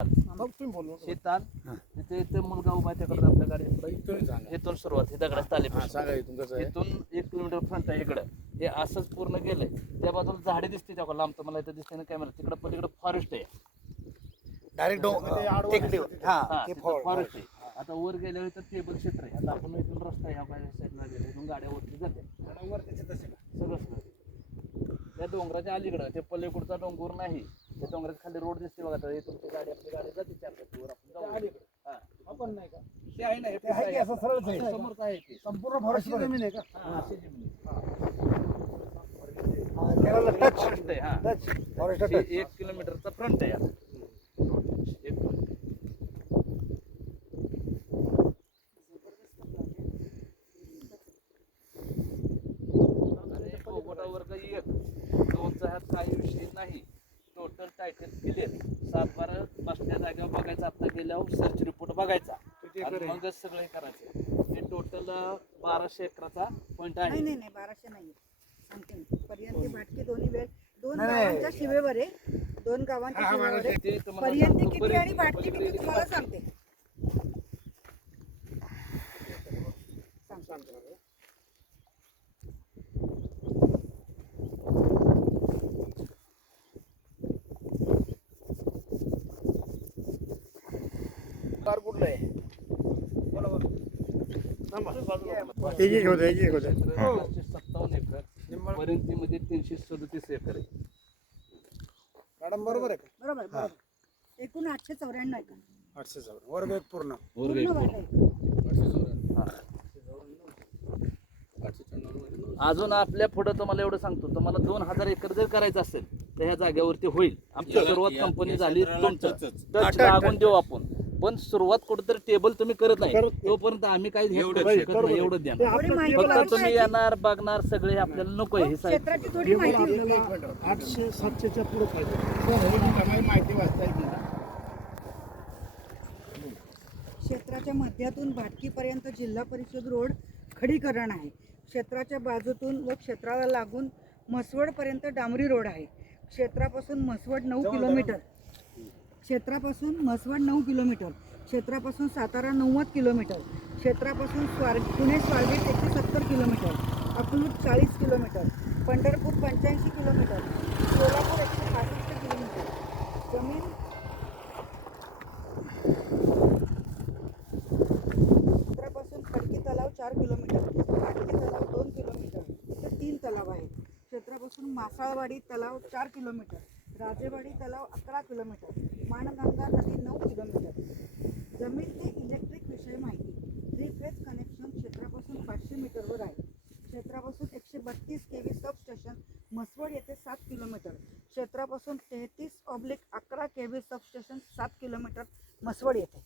शेतान तिथे इथे मुलगा उभा आहे त्याकडे आपल्या गाडी इथून सुरुवात हे दगडाच ताले इथून 1 किलोमीटर फ्रंट आहे इकडं हे असंच पूर्ण गेलंय त्या बाजूला झाडे दिसते त्या लांब तर मला इथं दिसते ना कॅमेरा तिकडे पलीकडे फॉरेस्ट आहे डायरेक्ट फॉरेस्ट आहे आता वर गेल्यावर तर टेबल क्षेत्र आहे आता आपण इथून रस्ता ह्या साईडला गेलो इथून गाड्या वरती जाते सगळं त्या डोंगराच्या अलीकडं ते पलीकडचा डोंगर नाही त्या डोंगराच्या खाली रोड दिसते बघा तर इथून ती गाडी आपली गाडी जाते 4 वर आपण जाऊ अलीकडे आपण नाही का ते आहे ना ते आहे असं सरळच आहे समोरच आहे ते संपूर्ण फॉरेस्ट जमीन आहे का हां अशी जमीन आहे त्याला टच आहे हां फॉरेस्ट टच 1 किलोमीटरचा फ्रंट आहे आता वर्ग 1 2चा ह्यात काही विषय नाही टोटल टायटल क्लिअर 7-12 बसल्या जागेवर बघायचं आता गेल्यावर सर्च रिपोर्ट बघायचा मगच सगळे करायचे हे टोटल 1200 एकराचा पॉइंट आहे नाही 1200 नाही सांगते पर्यंत भाटकी दोन्ही वेळ 2 गावांच्या शिवेवर आहे 2 गावांच्या शिवेवर आहे पर्यंत किती आणि भाटकी किती तुम्हाला सांगते कार कुठलं आहे एक होते 57 एकर पर्यंतीमध्ये 337 एकर आहे मॅडम बरोबर आहे का बरोबर एकूण 894 आहे का 894 वर्ग एक पूर्ण अजून आपल्या पुढे तुम्हाला एवढं सांगतो तुम्हाला 2000 एकर जर करायचं असेल तर ह्या जागेवरती होईल आमची सुरुवात कंपनी झाली टच लागून देऊ आपण पण सुरुवात कुठेतरी टेबल तुम्ही करत नाही तोपर्यंत आम्ही काही एवढं द्या फक्त तुम्ही येणार बघणार सगळे आपल्याला नको आहे क्षेत्राची थोडी माहिती 800-700च्या पुढे पाहिजे माहिती वाचता क्षेत्राच्या मध्यातून भाटकीपर्यंत जिल्हा परिषद रोड खडीकरण आहे क्षेत्राच्या बाजूतून व क्षेत्राला लागून म्हसवडपर्यंत डांबरी रोड आहे क्षेत्रापासून म्हसवड 9 किलोमीटर क्षेत्रापासून म्हसवड 9 किलोमीटर क्षेत्रापासून सातारा 90 किलोमीटर क्षेत्रापासून Pune Swargate 170 kilometre Akluj 40 kilometre Pandharpur 85 kilometre Solapur 165 kilometre जमीन क्षेत्रापासून खडकी तलाव 4 किलोमीटर भाटकी तलाव 2 किलोमीटर इथे 3 तलाव आहेत क्षेत्रापासून मासाळवाडी तलाव 4 किलोमीटर राजेवाडी तलाव 11 किलोमीटर माणगंगा नदी 9 किलोमीटर जमीन ते इलेक्ट्रिक विषय माहिती 3 फेज कनेक्शन क्षेत्रापासून 500 मीटरवर आहे क्षेत्रापासून 132 केव्ही सबस्टेशन म्हसवड येथे 7 किलोमीटर क्षेत्रापासून 33/11 केव्ही सबस्टेशन 7 किलोमीटर म्हसवड येथे